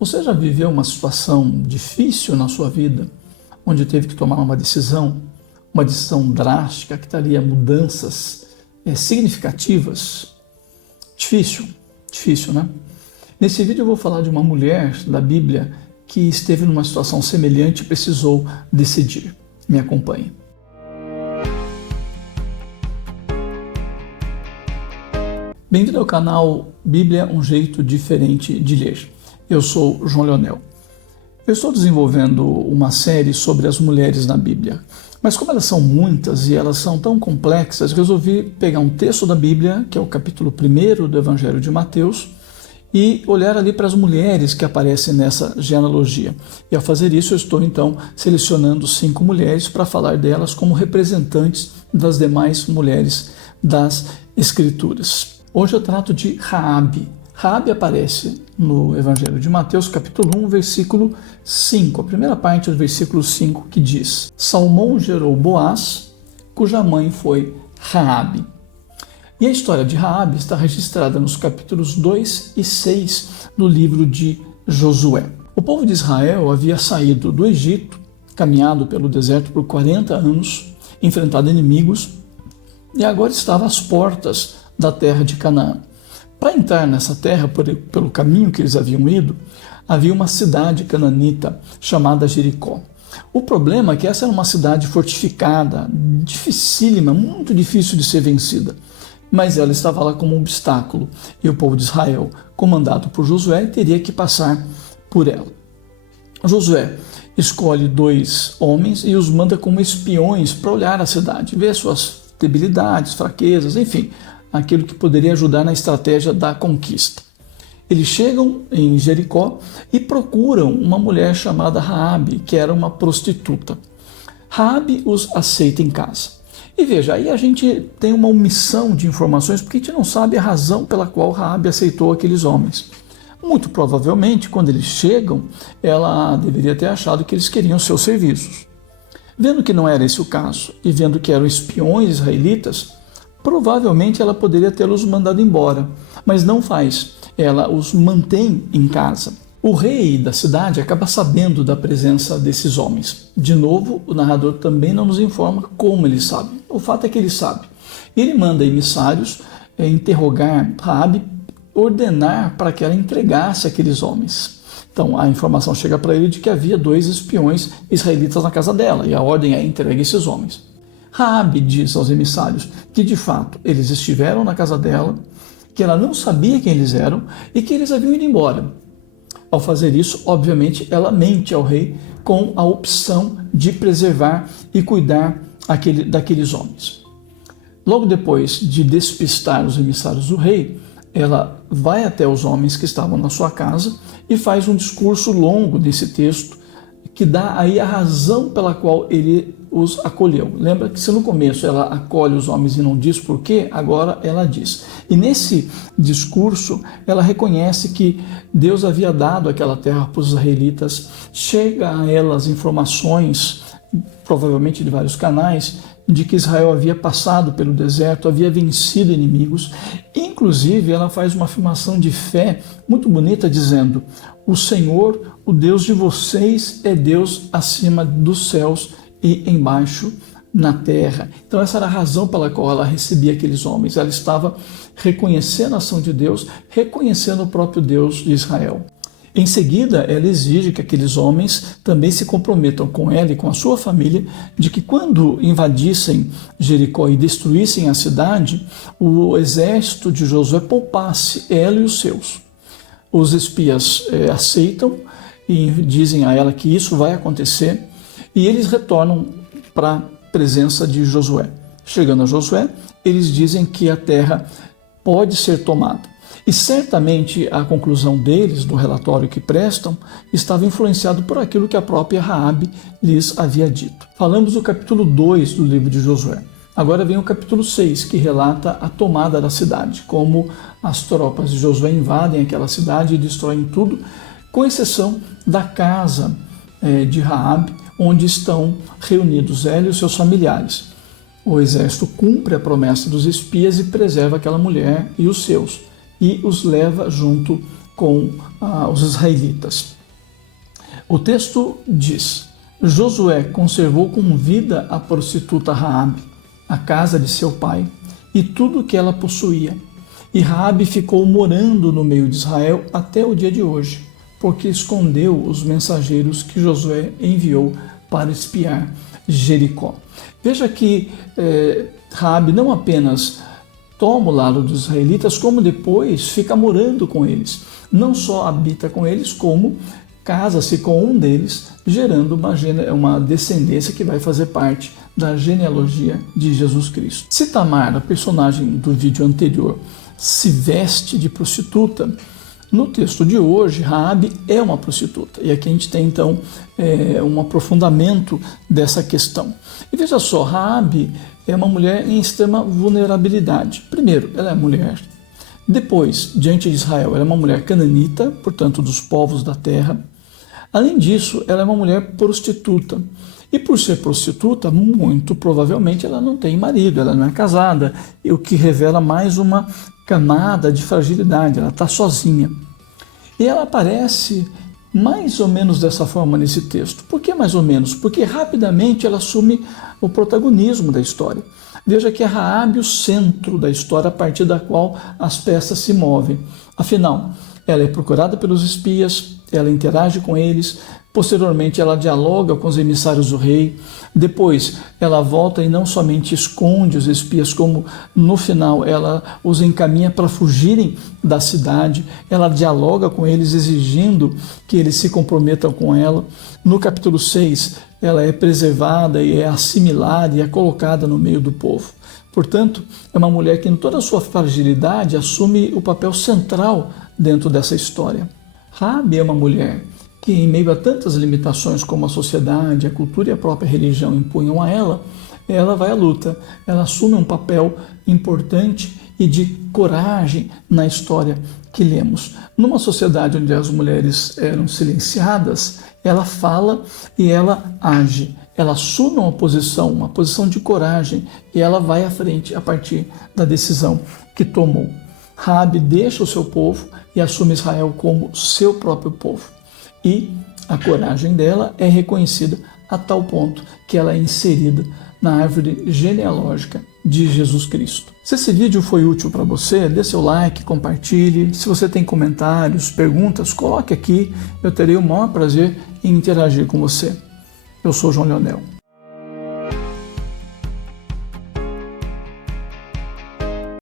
Você já viveu uma situação difícil na sua vida, onde teve que tomar uma decisão drástica que traria mudanças significativas? Difícil, né? Nesse vídeo eu vou falar de uma mulher da Bíblia que esteve numa situação semelhante e precisou decidir. Me acompanhe. Bem-vindo ao canal Bíblia, um jeito diferente de ler. Eu sou João Leonel. Eu estou desenvolvendo uma série sobre as mulheres na Bíblia, mas como elas são muitas e elas são tão complexas, resolvi pegar um texto da Bíblia, que é o capítulo 1 do Evangelho de Mateus, e olhar ali para as mulheres que aparecem nessa genealogia. E ao fazer isso, eu estou então selecionando 5 mulheres para falar delas como representantes das demais mulheres das Escrituras. Hoje eu trato de Raabe. Raabe aparece no Evangelho de Mateus, capítulo 1, versículo 5. A primeira parte do versículo 5 que diz: Salmão gerou Boaz, cuja mãe foi Raabe. E a história de Raabe está registrada nos capítulos 2 e 6 do livro de Josué. O povo de Israel havia saído do Egito, caminhado pelo deserto por 40 anos, enfrentado inimigos, e agora estava às portas da terra de Canaã. Para entrar nessa terra, pelo caminho que eles haviam ido, havia uma cidade cananita chamada Jericó. O problema é que essa era uma cidade fortificada, dificílima, muito difícil de ser vencida. Mas ela estava lá como um obstáculo, e o povo de Israel, comandado por Josué, teria que passar por ela. Josué escolhe 2 homens e os manda como espiões para olhar a cidade, ver suas debilidades, fraquezas, enfim, aquilo que poderia ajudar na estratégia da conquista. Eles chegam em Jericó e procuram uma mulher chamada Raabe, que era uma prostituta. Raabe os aceita em casa. E veja, aí a gente tem uma omissão de informações porque a gente não sabe a razão pela qual Raabe aceitou aqueles homens. Muito provavelmente, quando eles chegam, ela deveria ter achado que eles queriam seus serviços. Vendo que não era esse o caso e vendo que eram espiões israelitas, provavelmente ela poderia tê-los mandado embora, mas não faz. Ela os mantém em casa. O rei da cidade acaba sabendo da presença desses homens. De novo, o narrador também não nos informa como ele sabe. O fato é que ele sabe. Ele manda emissários interrogar Raabe, ordenar para que ela entregasse aqueles homens. Então a informação chega para ele de que havia 2 espiões israelitas na casa dela e a ordem é entregue esses homens. Raabe diz aos emissários que de fato eles estiveram na casa dela, que ela não sabia quem eles eram e que eles haviam ido embora. Ao fazer isso, obviamente, ela mente ao rei com a opção de preservar e cuidar daqueles homens. Logo depois de despistar os emissários do rei, ela vai até os homens que estavam na sua casa e faz um discurso longo desse texto que dá aí a razão pela qual ele os acolheu. Lembra que se no começo ela acolhe os homens e não diz por quê, agora ela diz. E nesse discurso ela reconhece que Deus havia dado aquela terra para os israelitas, chega a elas informações, provavelmente de vários canais, de que Israel havia passado pelo deserto, havia vencido inimigos. Inclusive, ela faz uma afirmação de fé muito bonita, dizendo: o Senhor, o Deus de vocês, é Deus acima dos céus e embaixo na terra. Então essa era a razão pela qual ela recebia aqueles homens. Ela estava reconhecendo a ação de Deus, reconhecendo o próprio Deus de Israel. Em seguida, ela exige que aqueles homens também se comprometam com ela e com a sua família de que quando invadissem Jericó e destruíssem a cidade, o exército de Josué poupasse ela e os seus. Os espias aceitam e dizem a ela que isso vai acontecer e eles retornam para a presença de Josué. Chegando a Josué, eles dizem que a terra pode ser tomada. E certamente a conclusão deles, do relatório que prestam, estava influenciado por aquilo que a própria Raabe lhes havia dito. Falamos do capítulo 2 do livro de Josué. Agora vem o capítulo 6, que relata a tomada da cidade, como as tropas de Josué invadem aquela cidade e destroem tudo, com exceção da casa de Raabe, onde estão reunidos ela e os seus familiares. O exército cumpre a promessa dos espias e preserva aquela mulher e os seus, e os leva junto com os israelitas. O texto diz: Josué conservou com vida a prostituta Raabe, a casa de seu pai e tudo o que ela possuía. E Raabe ficou morando no meio de Israel até o dia de hoje, porque escondeu os mensageiros que Josué enviou para espiar Jericó. Veja que Raabe não apenas toma o lado dos israelitas, como depois fica morando com eles. Não só habita com eles, como casa-se com um deles, gerando uma descendência que vai fazer parte da genealogia de Jesus Cristo. Se Tamar, a personagem do vídeo anterior, se veste de prostituta, no texto de hoje, Raabe é uma prostituta. E aqui a gente tem, então, um aprofundamento dessa questão. E veja só, Raabe é uma mulher em extrema vulnerabilidade. Primeiro, ela é mulher. Depois, diante de Israel, ela é uma mulher cananita, portanto, dos povos da terra. Além disso, ela é uma mulher prostituta. E por ser prostituta, muito provavelmente ela não tem marido, ela não é casada, o que revela mais uma camada de fragilidade, ela está sozinha. E ela aparece mais ou menos dessa forma nesse texto. Por que mais ou menos? Porque rapidamente ela assume o protagonismo da história. Veja que é Raabe o centro da história a partir da qual as peças se movem. Afinal, ela é procurada pelos espias, ela interage com eles, posteriormente ela dialoga com os emissários do rei, depois ela volta e não somente esconde os espias, como no final ela os encaminha para fugirem da cidade, ela dialoga com eles exigindo que eles se comprometam com ela. No capítulo 6, ela é preservada e é assimilada e é colocada no meio do povo. Portanto, é uma mulher que em toda a sua fragilidade assume o papel central dentro dessa história. Raabe é uma mulher que, em meio a tantas limitações como a sociedade, a cultura e a própria religião impunham a ela vai à luta, ela assume um papel importante e de coragem na história que lemos. Numa sociedade onde as mulheres eram silenciadas, ela fala e ela age. Ela assume uma posição de coragem, e ela vai à frente a partir da decisão que tomou. Raabe deixa o seu povo e assume Israel como seu próprio povo. E a coragem dela é reconhecida a tal ponto que ela é inserida na árvore genealógica de Jesus Cristo. Se esse vídeo foi útil para você, dê seu like, compartilhe. Se você tem comentários, perguntas, coloque aqui. Eu terei o maior prazer em interagir com você. Eu sou João Leonel.